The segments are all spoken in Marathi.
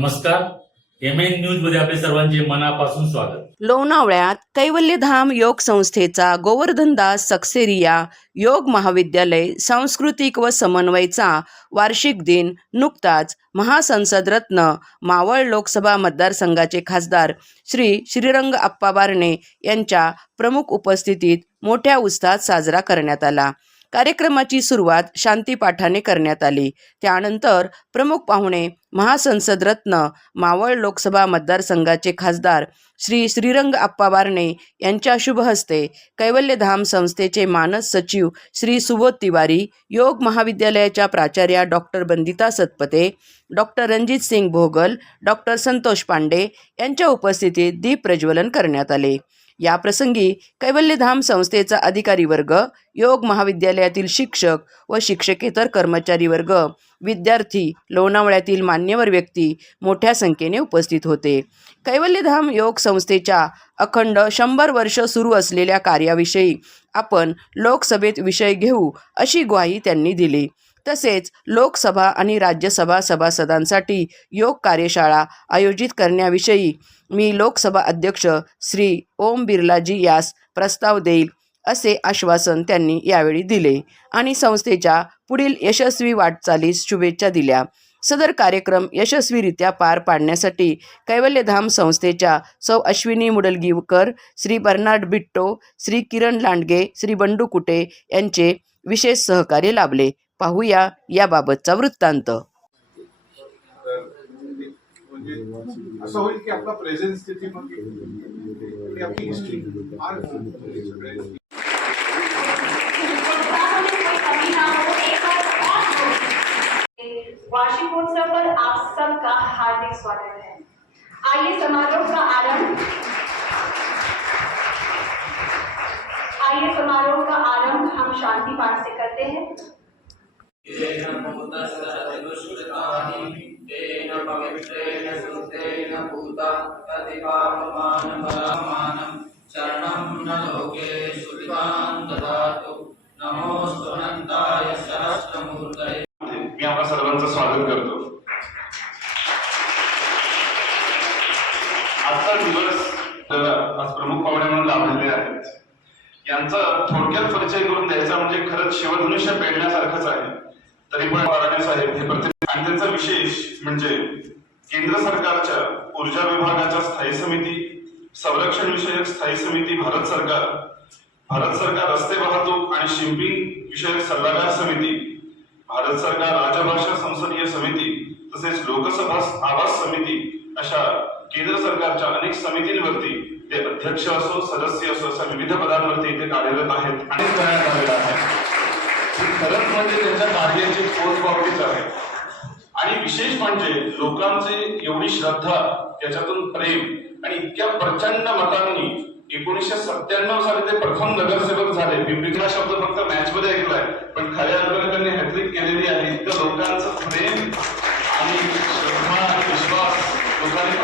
नमस्कार. एम एन न्यूजमध्ये आपले सर्वांचे मनापासून स्वागत. लोणावळ्यात कैवल्यधाम योग संस्थेचा गोवर्धनदास सक्सेरिया योग महाविद्यालय सांस्कृतिक व समन्वयचा वार्षिक दिन नुकताच महासंसद रत्न मावळ लोकसभा मतदारसंघाचे खासदार श्री श्रीरंग आप्पा बारणे यांच्या प्रमुख उपस्थितीत मोठ्या उत्साहात साजरा करण्यात आला. कार्यक्रमाची सुरुवात शांतीपाठाने करण्यात आली. त्यानंतर प्रमुख पाहुणे महासंसद रत्न मावळ लोकसभा मतदारसंघाचे खासदार श्री श्रीरंग आप्पा बारणे यांच्या शुभ हस्ते कैवल्यधाम संस्थेचे मानस सचिव श्री सुबोध तिवारी योग महाविद्यालयाच्या प्राचार्या doctor Bandita Satpate doctor Ranjit Singh Bhogal doctor Santosh Pande यांच्या उपस्थितीत दीप प्रज्वलन करण्यात आले. याप्रसंगी कैवल्यधाम संस्थेचा अधिकारी वर्ग योग महाविद्यालयातील शिक्षक व शिक्षकेतर कर्मचारी वर्ग विद्यार्थी लोणावळ्यातील मान्यवर व्यक्ती मोठ्या संख्येने उपस्थित होते. कैवल्यधाम योग संस्थेच्या अखंड शंभर वर्ष सुरू असलेल्या कार्याविषयी आपण लोकसभेत विषय घेऊ अशी ग्वाही त्यांनी दिली. तसेच लोकसभा आणि राज्यसभा सभासदांसाठी योग कार्यशाळा आयोजित करण्याविषयी मी लोकसभा अध्यक्ष श्री ओम बिर्लाजी यास प्रस्ताव देईल असे आश्वासन त्यांनी यावेळी दिले आणि संस्थेच्या पुढील यशस्वी वाटचालीस शुभेच्छा दिल्या. सदर कार्यक्रम यशस्वीरित्या पार पाडण्यासाठी कैवल्यधाम संस्थेच्या सौ अश्विनी मुडलगीवकर श्री बर्नार्ड बिट्टो श्री किरण लांडगे श्री बंडू कुटे यांचे विशेष सहकार्य लाभले. पाहूया याबाबतचा वृत्तांत. असं होईल की आपला प्रेझेन्स तिथे मग ती आपली हिस्ट्री फार सगळ्यांची वार्षिकोत्सव पर आप सबका हार्दिक स्वागत है। आइए समारोह का आरंभ आइए समारोह का आरंभ हम शांति पाठ से करते हैं। शरणं न लोके श्रुतिमान् ददातु। सहस्रमूर्तये। मी आपल्या सर्वांचं स्वागत करतो. आजचा दिवस आज प्रमुख पाहुणे म्हणून लाभलेले आहेत. यांचा थोडक्यात परिचय करून द्यायचा म्हणजे खरंच शिवधनुष्य पेडण्यासारखंच आहे. तरी पण पाराणे साहेब हे प्रत्येक आणि त्यांचा विशेष म्हणजे केंद्र सरकारच्या ऊर्जा विभागाच्या स्थायी समिती संरक्षण विषयक स्थायी समिती भारत सरकार भारत सरकार रस्ते वाहतूक आणि शिपिंग विषयक सल्लागार समिती भारत सरकार राजभाषा संसदीय समिती तसेच लोकसभा आवास समिती अशा केंद्र सरकारच्या अनेक समितींवरती ते अध्यक्ष असो सदस्य असो अशा विविध पदांवरती ते कार्यरत आहेत आणि करण्यात आलेला आहे ही खरंच म्हणजे त्यांच्या कार्याची पोचपावतीच आहे. आणि विशेष म्हणजे लोकांचे एवढी श्रद्धा त्याच्यातून प्रेम आणि इतक्या प्रचंड मतांनी एकोणीसशे सत्त्याण्णव साली ते प्रथम नगरसेवक झाले. पिंपरी हा शब्द फक्त मॅच मध्ये ऐकलाय पण खऱ्या अर्थाने त्यांनी हॅट्रिक केलेली आहे. इतकं लोकांचं प्रेम आणि श्रद्धा आणि विश्वास लोकांनी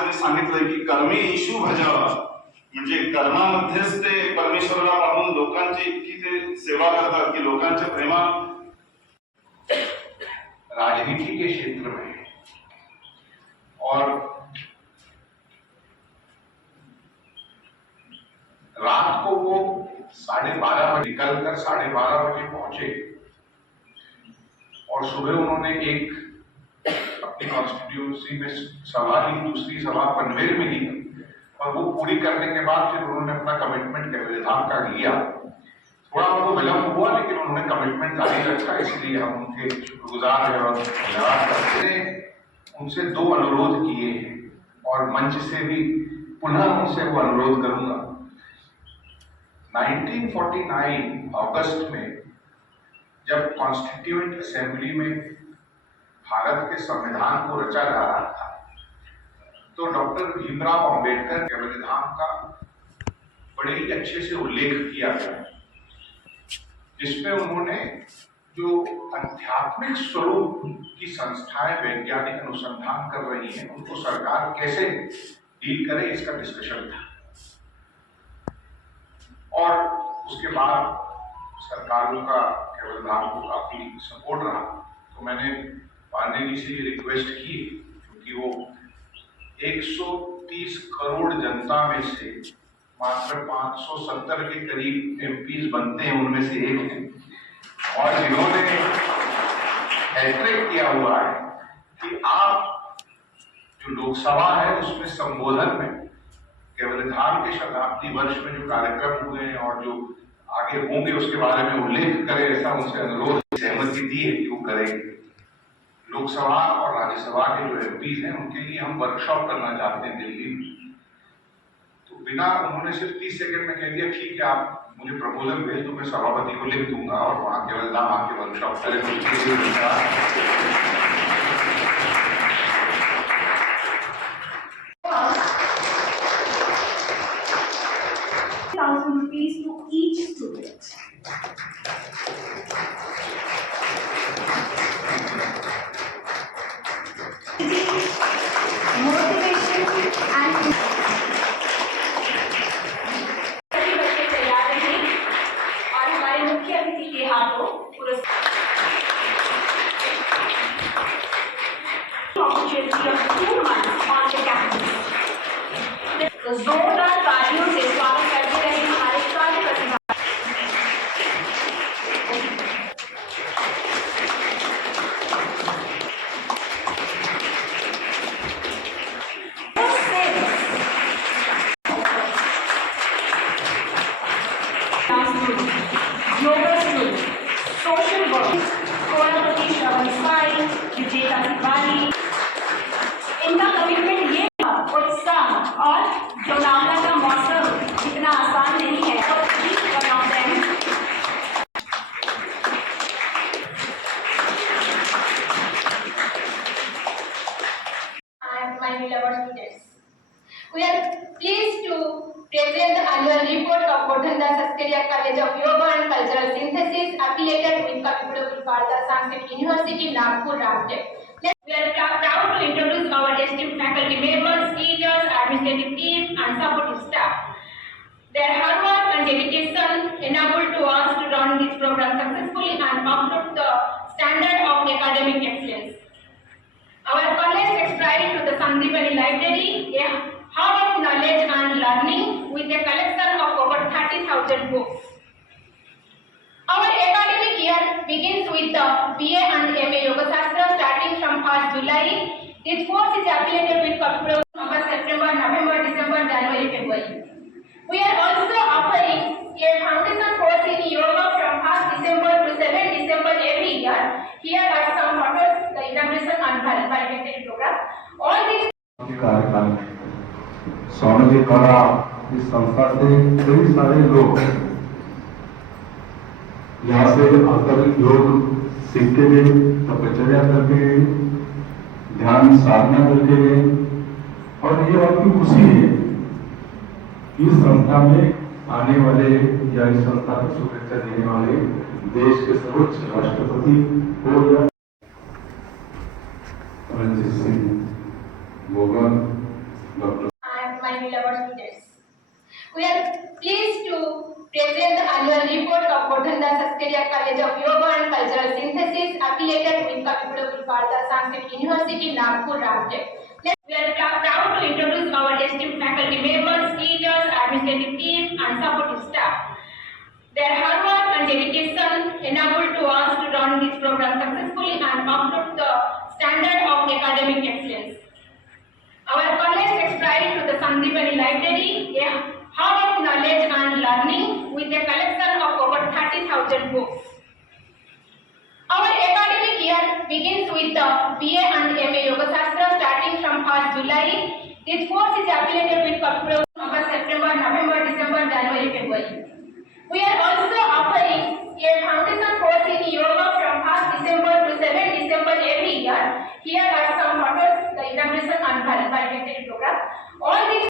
महाराजांनी सांगितलंय की कर्मी इशू भजावा. म्हणजे कर्मामध्येच ते परमेश्वराला पाहून लोकांची इतकी ते सेवा करतात की लोकांच्या प्रेमात राजनीति के क्षेत्र में और रात को वो साढ़े बारह बजे निकल कर साढ़े बारह बजे पहुँचे और सुबह उन्होंने एक अपनी कॉन्स्टिट्यूंसी में सभा ली दूसरी सभा पनवेल में ली और वो पूरी करने के बाद फिर उन्होंने अपना कमिटमेंट विधान का लिया थोड़ा उनको विलंब हुआ, लेकिन उन्होंने कमिटमेंट जारी रखा, इसलिए हम उनके शुक्रगुजार हैं और धन्यवाद करते हैं। उनसे दो अनुरोध किए हैं और मंच से भी पुनः उनसे वो अनुरोध करूँगा। 1949 अगस्त में जब कॉन्स्टिट्यूएंट असेंबली में भारत के संविधान को रचा जा रहा था। तो डॉक्टर भीमराव अंबेडकर के संविधान का बड़े ही अच्छे से उल्लेख किया गया। जिसमें उन्होंने जो आध्यात्मिक स्वरूप की संस्थाएँ वैज्ञानिक अनुसंधान कर रही हैं, उनको सरकार कैसे डील करे, इसका डिस्कशन था। और उसके बाद सरकारों का केवल धाम को काफ़ी सपोर्ट रहा। तो मैंने पांडे जी से रिक्वेस्ट की, क्योंकि वो 130 करोड़ जनता में से मात्र 570 के करीब एमपीज बनते हैं, उनमें से एक हैं। और जिन्होंने हैट्रिक किया हुआ है कि आप जो लोकसभा है, उसमें संबोधन में केवल धाम के शताब्दी वर्ष में जो कार्यक्रम हुए हैं और जो आगे होंगे, उसके बारे में उल्लेख करें, ऐसा उनसे अनुरोध, सहमति दी है कि वो करेंगे। लोकसभा और राज्यसभा के जो एम एमपी हैं, उनके लिए हम वर्कशॉप करना चाहते हैं दिल्ली में तो बिना, उन्होंने सिर्फ़ तीस सेकंड में कह दिया, ठीक है, आप मुझे प्रपोजल भेज दो, मैं सभापति को लिख दूँगा और वहाँ केवल दाम आके वर्कशॉप करें इनका कमिटमेंट ये था उत्साह और जो नावला का मौसम इतना आसान नहीं है और each one of them and my beloved students. We are pleased to present annual report of Bodhandas Saskaria College of Yoga and Cultural Synthesis affiliated with Kapipura Bharata Sanskrit University, Nagpur, Ramtech. We are proud to introduce our esteemed faculty members, teachers, administrative team, and supportive staff. Their hard work and dedication enabled to us to run this program successfully and uphold the standard of academic excellence. Our college takes pride to the Sandipani Library, yeah Hub of Knowledge and Learning with a collection of over 30,000 books. Our academic year begins with the BA and MA Yoga Shastra starting from 1st July. This course is affiliated with Kapro August, September, November, December, January, February. We are also offering a foundation course in yoga from 1st December to 7th December every year. Here are some photos, the examination and qualification program. All these. Swami ji द्वारा इस संस्था से कई सारे लोग यहाँ से आकर योग सीख के गए तपचर्या करके ध्यान साधना करके गए और ये बात की खुशी है कि इस संस्था में आने वाले या इस संस्था को शुभेच्छा देने वाले देश के सर्वोच्च राष्ट्रपति हो या students. We are pleased to present the annual report of Bodhanda Saskaria College of Yoga and Cultural Synthesis affiliated with Kapipura Bharata Sanskrit University, Nagpur, Ramtech. We are proud to introduce our esteemed faculty members, teachers, administrative team, and supportive staff. Their hard work and dedication enabled to us to run this program successfully and uphold the standard of academic excellence. Our college takes pride Sandipani Library, a hub of knowledge and learning with a collection of over 30,000 books. Our academic year begins with the BA and MA Yoga Shastra starting from 1st July. This course is affiliated with Kapipura August, September, November, December, January, February. We are also offering a foundation course in yoga from 1st December to 7th December every year. Here are some photos, the inauguration and validation program. All these